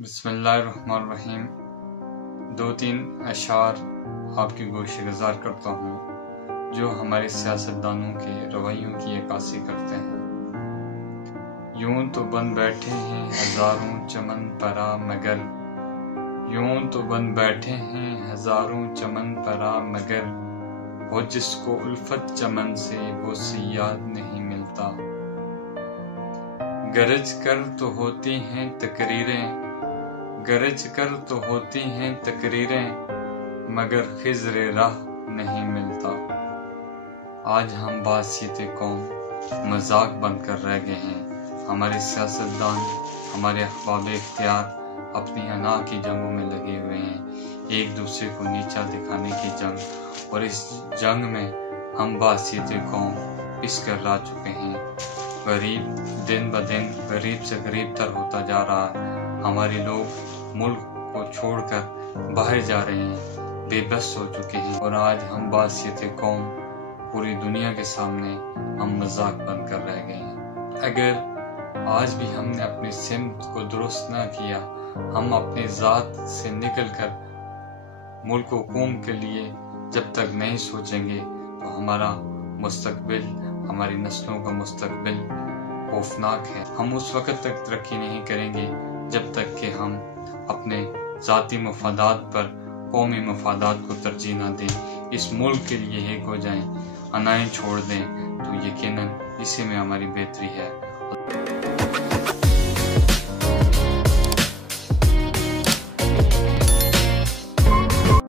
بسم اللہ الرحمن الرحیم۔ دو تین اشعار آپ کی گوش گزار کرتا ہوں جو ہمارے سیاستدانوں کے رویوں کی عکاسی کرتے ہیں۔ یوں تو بن بیٹھے ہیں ہزاروں چمن پرا مگر، یوں تو بن بیٹھے ہیں ہزاروں چمن پرا مگر، وہ جس کو الفت چمن سے وہ صیاد نہیں ملتا۔ گرج کر تو ہوتی ہیں تقریریں، گرج کر تو ہوتی ہیں تقریریں، مگر خضر راہ نہیں ملتا۔ آج ہم بحیثیت قوم مذاق بن کر رہ گئے ہیں۔ ہمارے سیاستدان، ہمارے احباب اختیار اپنی انا کی جنگوں میں لگے ہوئے ہیں، ایک دوسرے کو نیچا دکھانے کی جنگ، اور اس جنگ میں ہم بحیثیت قوم پس کر رہ چکے ہیں۔ غریب دن بدن غریب سے غریب تر ہوتا جا رہا ہے۔ ہمارے لوگ ملک کو چھوڑ کر باہر جا رہے ہیں، بے بس ہو چکے ہیں، اور آج ہم بحیثیت قوم پوری دنیا کے سامنے ہم مذاق بن کر رہ گئے ہیں۔ اگر آج بھی ہم نے اپنی سمت کو درست نہ کیا، ہم اپنی ذات سے نکل کر ملک و قوم کے لیے جب تک نہیں سوچیں گے تو ہمارا مستقبل، ہماری نسلوں کا مستقبل خوفناک ہے۔ ہم اس وقت تک ترقی نہیں کریں گے جب تک کہ ہم اپنے ذاتی مفادات پر قومی مفادات کو ترجیح نہ دیں، اس ملک کے لیے ایک ہو جائیں، انائیں چھوڑ دیں، تو یقیناً اسی میں ہماری بہتری ہے۔